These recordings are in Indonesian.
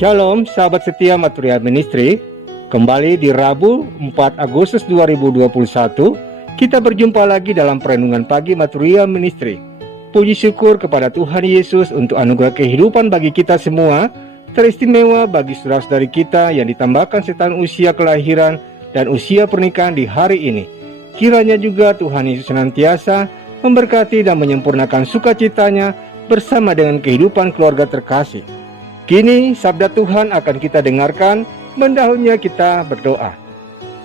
Shalom sahabat setia Maturia Ministry. Kembali di Rabu 4 Agustus 2021, kita berjumpa lagi dalam perenungan pagi Maturia Ministry. Puji syukur kepada Tuhan Yesus untuk anugerah kehidupan bagi kita semua, teristimewa bagi saudara-saudari kita yang ditambahkan setan usia kelahiran dan usia pernikahan di hari ini. Kiranya juga Tuhan Yesus senantiasa memberkati dan menyempurnakan sukacitanya bersama dengan kehidupan keluarga terkasih. Kini sabda Tuhan akan kita dengarkan, mendahulunya kita berdoa.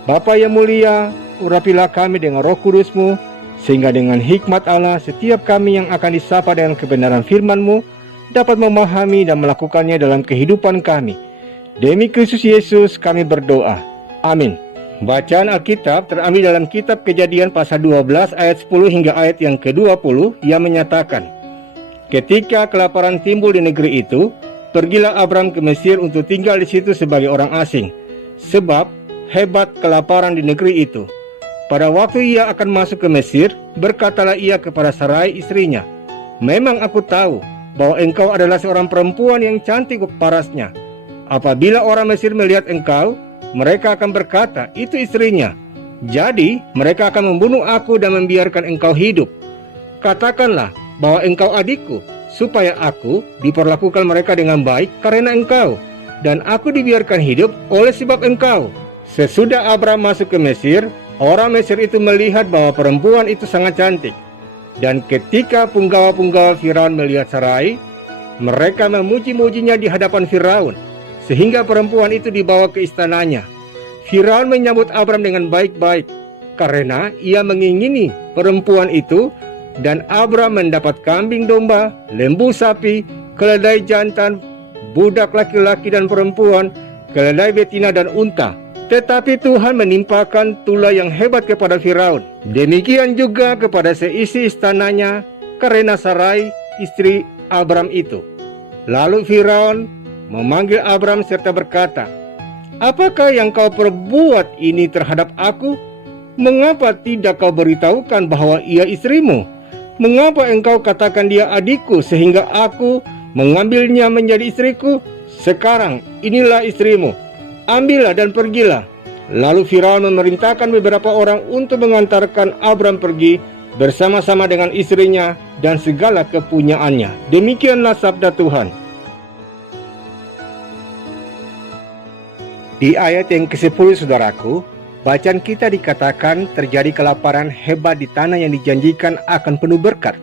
Bapa yang mulia, urapilah kami dengan Roh Kudus-Mu, sehingga dengan hikmat Allah setiap kami yang akan disapa dengan kebenaran firman-Mu dapat memahami dan melakukannya dalam kehidupan kami. Demi Kristus Yesus kami berdoa. Amin. Bacaan Alkitab terambil dalam kitab Kejadian pasal 12 ayat 10 hingga ayat yang ke-20 yang menyatakan, ketika kelaparan timbul di negeri itu, pergilah Abram ke Mesir untuk tinggal di situ sebagai orang asing, sebab hebat kelaparan di negeri itu. Pada waktu ia akan masuk ke Mesir, berkatalah ia kepada Sarai istrinya, memang aku tahu bahwa engkau adalah seorang perempuan yang cantik parasnya. Apabila orang Mesir melihat engkau, mereka akan berkata, itu istrinya. Jadi mereka akan membunuh aku dan membiarkan engkau hidup. Katakanlah bahwa engkau adikku, supaya aku diperlakukan mereka dengan baik karena engkau, dan aku dibiarkan hidup oleh sebab engkau. Sesudah Abram masuk ke Mesir, orang Mesir itu melihat bahwa perempuan itu sangat cantik. Dan ketika punggawa-punggawa Firaun melihat Sarai, mereka memuji-mujinya di hadapan Firaun, sehingga perempuan itu dibawa ke istananya. Firaun menyambut Abram dengan baik-baik, karena ia mengingini perempuan itu. Dan Abram mendapat kambing domba, lembu sapi, keledai jantan, budak laki-laki dan perempuan, keledai betina dan unta. Tetapi Tuhan menimpakan tulah yang hebat kepada Firaun. Demikian juga kepada seisi istananya, karena Sarai, istri Abram itu. Lalu Firaun memanggil Abram serta berkata, apakah yang kau perbuat ini terhadap aku? Mengapa tidak kau beritahukan bahwa ia istrimu? Mengapa engkau katakan dia adikku sehingga aku mengambilnya menjadi istriku? Sekarang inilah istrimu, ambillah dan pergilah. Lalu Firaun memerintahkan beberapa orang untuk mengantarkan Abram pergi bersama-sama dengan istrinya dan segala kepunyaannya. Demikianlah sabda Tuhan. Di ayat yang ke-10 saudaraku, bacaan kita dikatakan terjadi kelaparan hebat di tanah yang dijanjikan akan penuh berkat.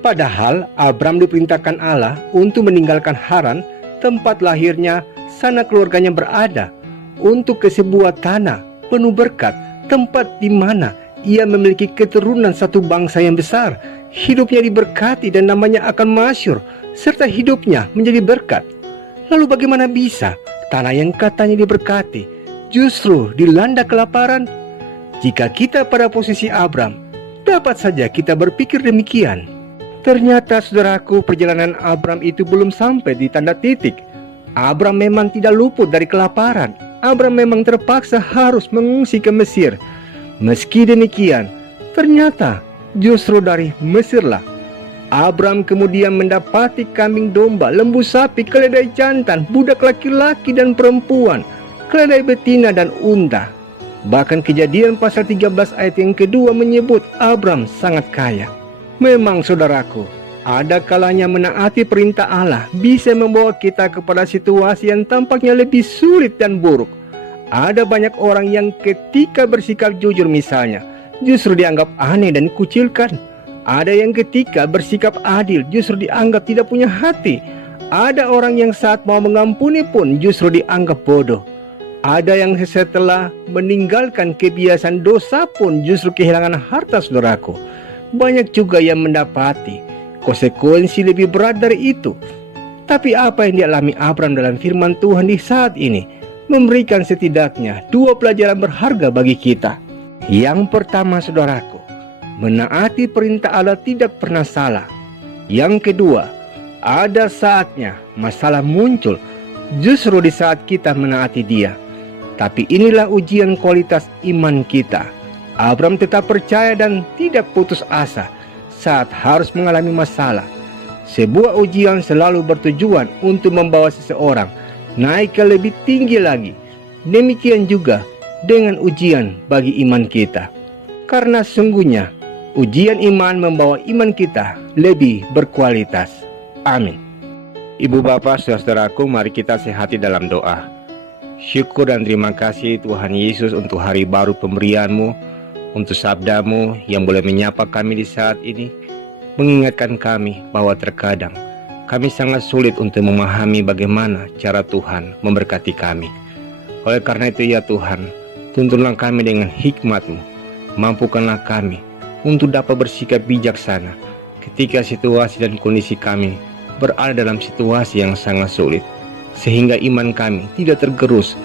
Padahal Abram diperintahkan Allah untuk meninggalkan Haran, tempat lahirnya, sana keluarganya berada, untuk ke sebuah tanah penuh berkat, tempat di mana ia memiliki keturunan satu bangsa yang besar. Hidupnya diberkati dan namanya akan masyhur, serta hidupnya menjadi berkat. Lalu bagaimana bisa tanah yang katanya diberkati justru dilanda kelaparan? Jika kita pada posisi Abram, dapat saja kita berpikir demikian. Ternyata saudaraku, perjalanan Abram itu belum sampai di tanda titik. Abram memang tidak luput dari kelaparan. Abram memang terpaksa harus mengungsi ke Mesir. Meski demikian, ternyata justru dari Mesirlah Abram kemudian mendapati kambing domba, lembu sapi, keledai jantan, budak laki-laki dan perempuan, keledai betina dan unta. Bahkan Kejadian pasal 13 ayat yang kedua menyebut Abram sangat kaya. Memang saudaraku, ada kalanya menaati perintah Allah bisa membawa kita kepada situasi yang tampaknya lebih sulit dan buruk. Ada banyak orang yang ketika bersikap jujur misalnya, justru dianggap aneh dan dikucilkan. Ada yang ketika bersikap adil justru dianggap tidak punya hati. Ada orang yang saat mau mengampuni pun justru dianggap bodoh. Ada yang setelah meninggalkan kebiasaan dosa pun justru kehilangan harta saudaraku. Banyak juga yang mendapati konsekuensi lebih berat dari itu. Tapi apa yang dialami Abram dalam firman Tuhan di saat ini memberikan setidaknya dua pelajaran berharga bagi kita. Yang pertama saudaraku, menaati perintah Allah tidak pernah salah. Yang kedua, ada saatnya masalah muncul justru di saat kita menaati Dia. Tapi inilah ujian kualitas iman kita. Abram tetap percaya dan tidak putus asa saat harus mengalami masalah. Sebuah ujian selalu bertujuan untuk membawa seseorang naik ke lebih tinggi lagi. Demikian juga dengan ujian bagi iman kita. Karena sungguhnya ujian iman membawa iman kita lebih berkualitas. Amin. Ibu Bapak, saudaraku, mari kita sehati dalam doa. Syukur dan terima kasih Tuhan Yesus untuk hari baru pemberian-Mu, untuk sabda-Mu yang boleh menyapa kami di saat ini, mengingatkan kami bahwa terkadang kami sangat sulit untuk memahami bagaimana cara Tuhan memberkati kami. Oleh karena itu ya Tuhan, tuntunlah kami dengan hikmat-Mu, mampukanlah kami untuk dapat bersikap bijaksana ketika situasi dan kondisi kami berada dalam situasi yang sangat sulit, sehingga iman kami tidak tergerus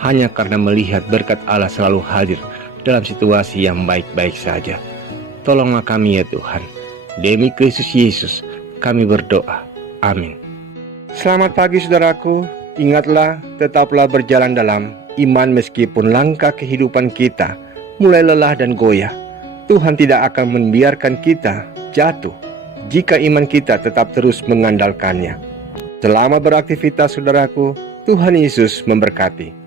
hanya karena melihat berkat Allah selalu hadir dalam situasi yang baik-baik saja. Tolonglah kami ya Tuhan. Demi Kristus Yesus kami berdoa. Amin. Selamat pagi saudaraku. Ingatlah, tetaplah berjalan dalam iman meskipun langkah kehidupan kita mulai lelah dan goyah. Tuhan tidak akan membiarkan kita jatuh jika iman kita tetap terus mengandalkannya. Selamat beraktivitas saudaraku. Tuhan Yesus memberkati.